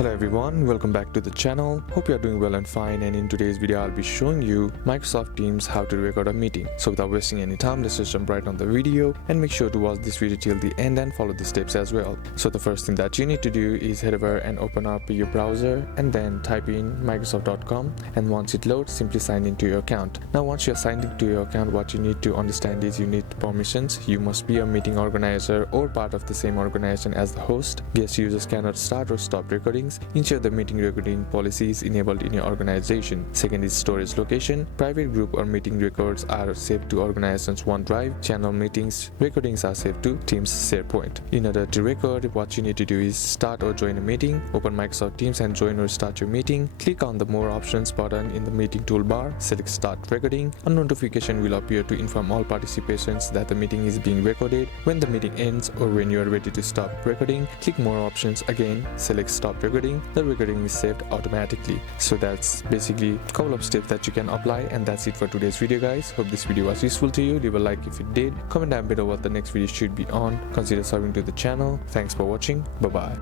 Hello everyone, welcome back to the channel. Hope you are doing well and fine, and in today's video I'll be showing you Microsoft Teams how to record a meeting. So without wasting any time, let's just jump right on the video and make sure to watch this video till the end and follow the steps as well. So the first thing that you need to do is head over and open up your browser and then type in microsoft.com, and once it loads, simply sign into your account. Now once you're signed into your account, what you need to understand is you need permissions. You must be a meeting organizer or part of the same organization as the host. Guest users cannot start or stop recordings. Ensure the meeting recording policy is enabled in your organization. Second is storage location. Private group or meeting records are saved to organization's OneDrive. Channel meetings recordings are saved to Teams SharePoint. In order to record, what you need to do is start or join a meeting. Open Microsoft Teams and join or start your meeting. Click on the More Options button in the meeting toolbar. Select Start Recording. A notification will appear to inform all participants that the meeting is being recorded. When the meeting ends or when you are ready to stop recording, click More Options again. Select Stop Recording. The recording is saved automatically. So that's basically a couple of steps that you can apply, and that's it for today's video, guys. Hope this video was useful to you. Leave a like if it did. Comment down below what the next video should be on. Consider subscribing to the channel. Thanks for watching. Bye bye.